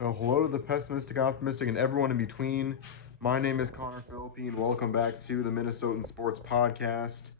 Hello to the pessimistic, optimistic, and everyone in between. My name is Connor Philippi, and welcome back to the Minnesotan Sports Podcast,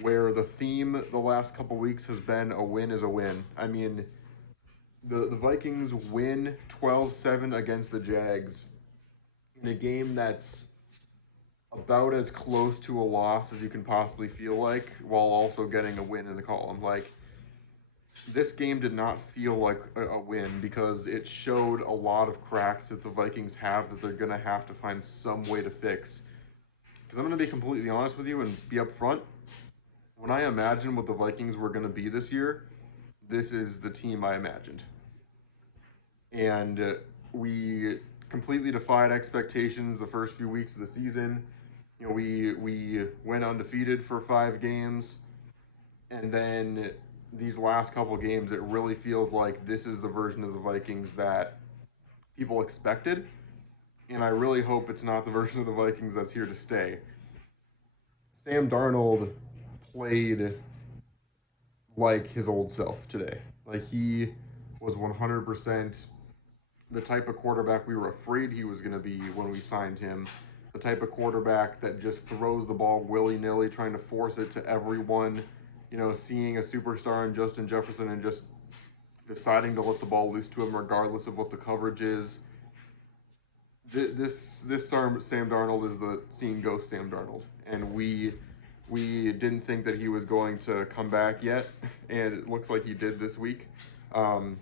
where the theme the last couple weeks has been a win is a win. I mean, the Vikings win 12-7 against the Jags in a game that's about as close to a loss as you can possibly feel like, while also getting a win in the column. Like, this game did not feel like a win because it showed a lot of cracks that the Vikings have that they're going to have to find some way to fix. Because I'm going to be completely honest with you and be upfront. When I imagined what the Vikings were going to be this year, this is the team I imagined. And we completely defied expectations the first few weeks of the season. You know, we went undefeated for 5 games, and then these last couple games, it really feels like this is the version of the Vikings that people expected, and I really hope it's not the version of the Vikings that's here to stay. Sam Darnold played like his old self today. Like, he was 100% the type of quarterback we were afraid he was going to be when we signed him. The type of quarterback that just throws the ball willy-nilly, trying to force it to everyone. You know, seeing a superstar in Justin Jefferson and just deciding to let the ball loose to him regardless of what the coverage is. This Sam Darnold is the seeing ghost Sam Darnold, and we didn't think that he was going to come back yet, and it looks like he did this week, throwing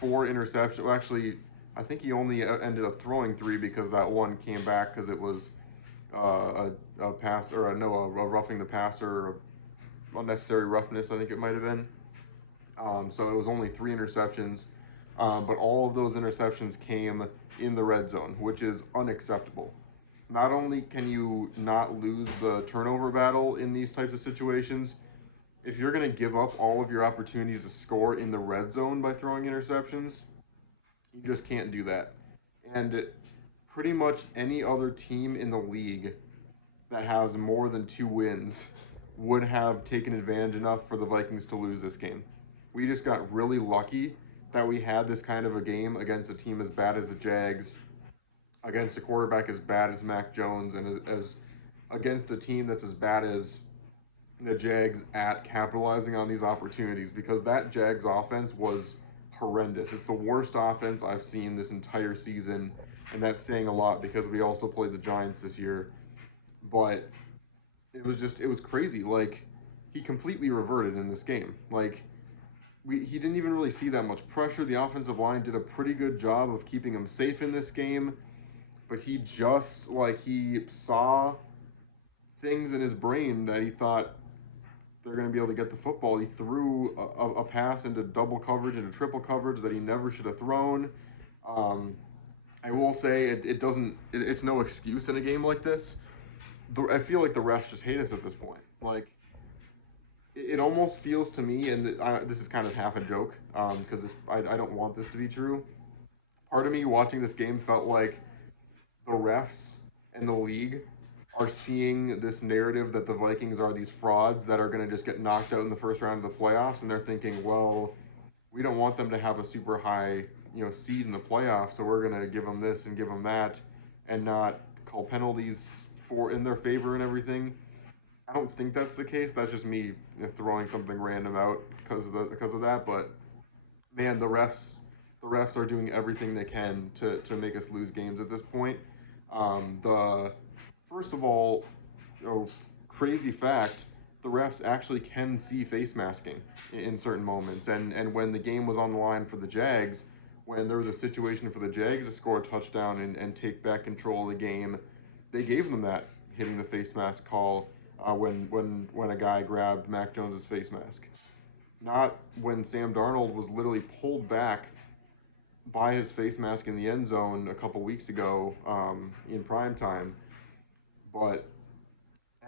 4 interceptions. Well, actually, I think he only ended up throwing 3 because that one came back because it was a pass or a roughing the passer, unnecessary roughness. I think it might have been. So it was only 3 interceptions, but all of those interceptions came in the red zone, which is unacceptable. Not only can you not lose the turnover battle in these types of situations, if you're going to give up all of your opportunities to score in the red zone by throwing interceptions, you just can't do that. And pretty much any other team in the league that has more than 2 wins would have taken advantage enough for the Vikings to lose this game. We just got really lucky that we had this kind of a game against a team as bad as the Jags, against a quarterback as bad as Mac Jones, and as against a team that's as bad as the Jags at capitalizing on these opportunities, because that Jags offense was horrendous. It's the worst offense I've seen this entire season, and that's saying a lot because we also played the Giants this year. But it was crazy. Like, he completely reverted in this game. Like, he didn't even really see that much pressure. The offensive line did a pretty good job of keeping him safe in this game, but he just, like, he saw things in his brain that he thought they're going to be able to get the football. He threw a pass into double coverage, into triple coverage that he never should have thrown. Um, I will say it doesn't. It's no excuse in a game like this. I feel like the refs just hate us at this point. Like, it almost feels to me, and this is kind of half a joke, because I don't want this to be true. Part of me watching this game felt like the refs and the league are seeing this narrative that the Vikings are these frauds that are going to just get knocked out in the first round of the playoffs, and they're thinking, well, we don't want them to have a super high, seed in the playoffs, so we're going to give them this and give them that, and not call penalties for in their favor and everything. I don't think that's the case. That's just me throwing something random out because of that. But man, the refs are doing everything they can to make us lose games at this point. The First of all, crazy fact: the refs actually can see face masking in certain moments, and when the game was on the line for the Jags, when there was a situation for the Jags to score a touchdown and take back control of the game, they gave them that hitting the face mask call when a guy grabbed Mac Jones's face mask. Not when Sam Darnold was literally pulled back by his face mask in the end zone a couple weeks ago, in prime time. But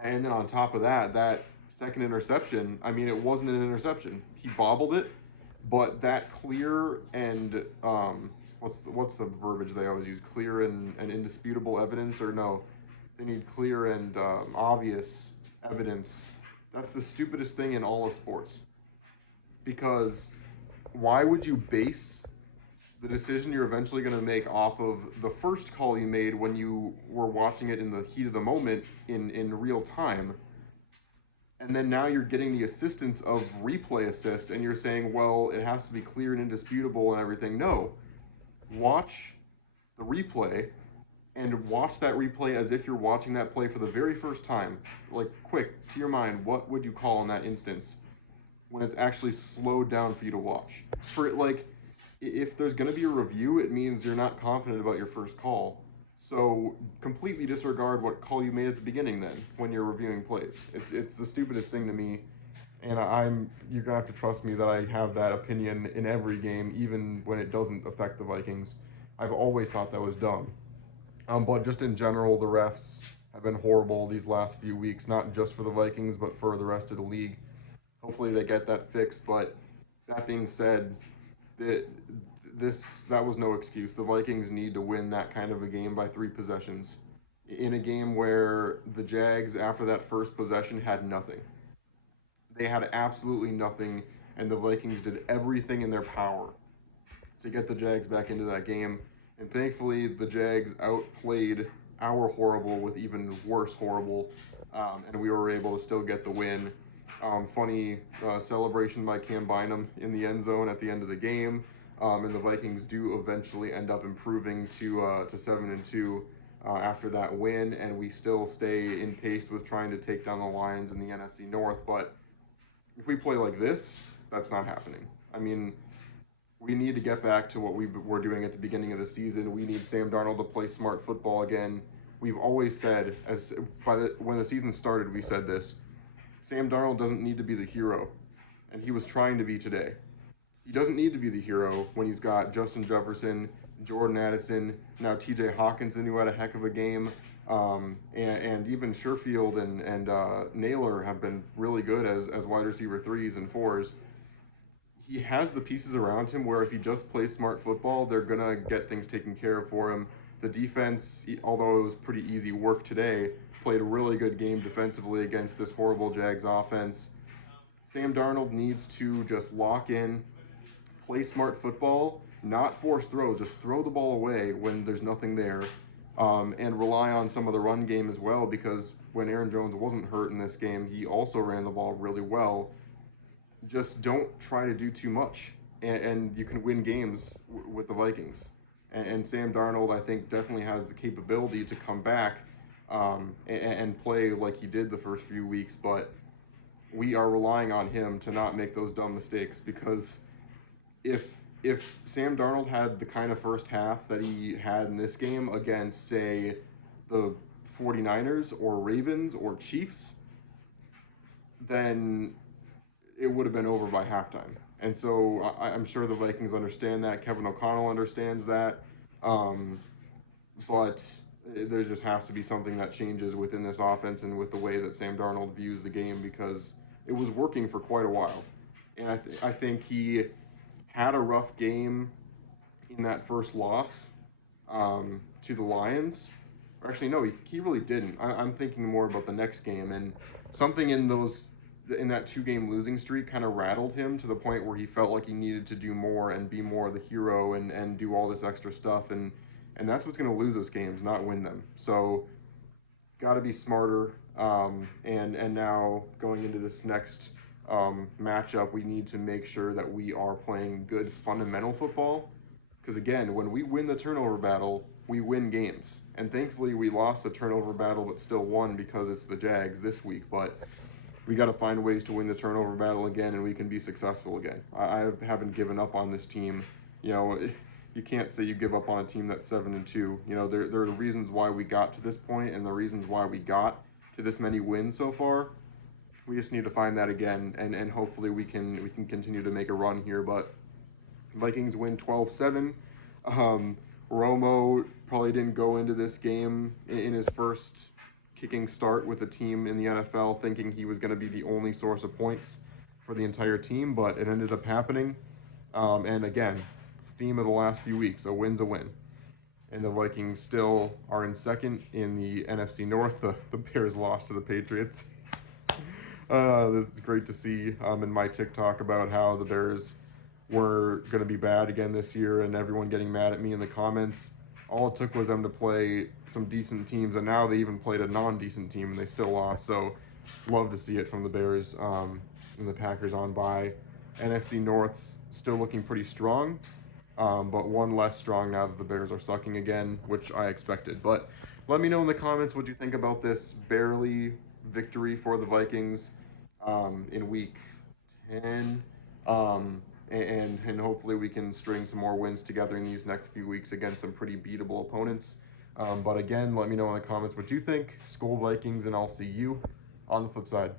and then on top of that, that second interception, I mean, it wasn't an interception. He bobbled it, but that clear and what's the verbiage they always use? Clear and indisputable evidence, or no? They need clear and obvious evidence. That's the stupidest thing in all of sports. Because why would you base the decision you're eventually going to make off of the first call you made when you were watching it in the heat of the moment in real time. And then now you're getting the assistance of replay assist, and you're saying, well, it has to be clear and indisputable and everything. No. Watch the replay and watch that replay as if you're watching that play for the very first time. Like, quick, to your mind, what would you call in that instance when it's actually slowed down for you to watch? For, like, if there's going to be a review, it means you're not confident about your first call. So completely disregard what call you made at the beginning then when you're reviewing plays. It's the stupidest thing to me, and you're gonna have to trust me that I have that opinion in every game, even when it doesn't affect the Vikings. I've always thought that was dumb. But just in general, the refs have been horrible these last few weeks, not just for the Vikings, but for the rest of the league. Hopefully they get that fixed, but that being said, that that was no excuse. The Vikings need to win that kind of a game by 3 possessions. In a game where the Jags, after that first possession, had nothing. They had absolutely nothing, and the Vikings did everything in their power to get the Jags back into that game. And thankfully, the Jags outplayed our horrible with even worse horrible, and we were able to still get the win. Funny celebration by Cam Bynum in the end zone at the end of the game, and the Vikings do eventually end up improving to 7-2 after that win, and we still stay in pace with trying to take down the Lions in the NFC North. But if we play like this, that's not happening. I mean, we need to get back to what we were doing at the beginning of the season. We need Sam Darnold to play smart football again. We've always said, when the season started, we said this: Sam Darnold doesn't need to be the hero, and he was trying to be today. He doesn't need to be the hero when he's got Justin Jefferson, Jordan Addison, now T.J. Hawkinson, who had a heck of a game, and even Sherfield and Naylor have been really good as wide receiver 3s and 4s. He has the pieces around him where if he just plays smart football, they're going to get things taken care of for him. The defense, although it was pretty easy work today, played a really good game defensively against this horrible Jags offense. Sam Darnold needs to just lock in, play smart football, not force throws, just throw the ball away when there's nothing there, and rely on some of the run game as well, because when Aaron Jones wasn't hurt in this game, he also ran the ball really well. Just don't try to do too much, and you can win games with the Vikings. And Sam Darnold, I think, definitely has the capability to come back and play like he did the first few weeks, but we are relying on him to not make those dumb mistakes, because if Sam Darnold had the kind of first half that he had in this game against, say, the 49ers or Ravens or Chiefs, then it would have been over by halftime. And so I'm sure the Vikings understand that. Kevin O'Connell understands that. But there just has to be something that changes within this offense and with the way that Sam Darnold views the game, because it was working for quite a while. And I think he had a rough game in that first loss to the Lions. Or actually, no, he really didn't. I'm thinking more about the next game, and something in that 2-game losing streak kind of rattled him to the point where he felt like he needed to do more and be more the hero and do all this extra stuff, and that's what's going to lose us games, not win them. So got to be smarter, and now going into this next matchup, we need to make sure that we are playing good fundamental football, because again, when we win the turnover battle, we win games. And thankfully we lost the turnover battle but still won because it's the Jags this week. But we got to find ways to win the turnover battle again, and we can be successful again. I haven't given up on this team. You know, you can't say you give up on a team that's 7-2. You know, there are reasons why we got to this point and the reasons why we got to this many wins so far. We just need to find that again, and hopefully we can continue to make a run here. But Vikings win 12-7. Romo probably didn't go into this game in his first kicking start with a team in the NFL thinking he was going to be the only source of points for the entire team, but it ended up happening. And again, theme of the last few weeks, a win's a win. And the Vikings still are in second in the NFC North. The Bears lost to the Patriots. This is great to see in my TikTok about how the Bears, were going to be bad again this year and everyone getting mad at me in the comments. All it took was them to play some decent teams, and now they even played a non-decent team and they still lost. So love to see it from the Bears and the Packers on bye. NFC North still looking pretty strong, but one less strong now that the Bears are sucking again, which I expected. But let me know in the comments what you think about this barely victory for the Vikings in week 10. And hopefully we can string some more wins together in these next few weeks against some pretty beatable opponents. But again, let me know in the comments what you think. Skol Vikings, and I'll see you on the flip side.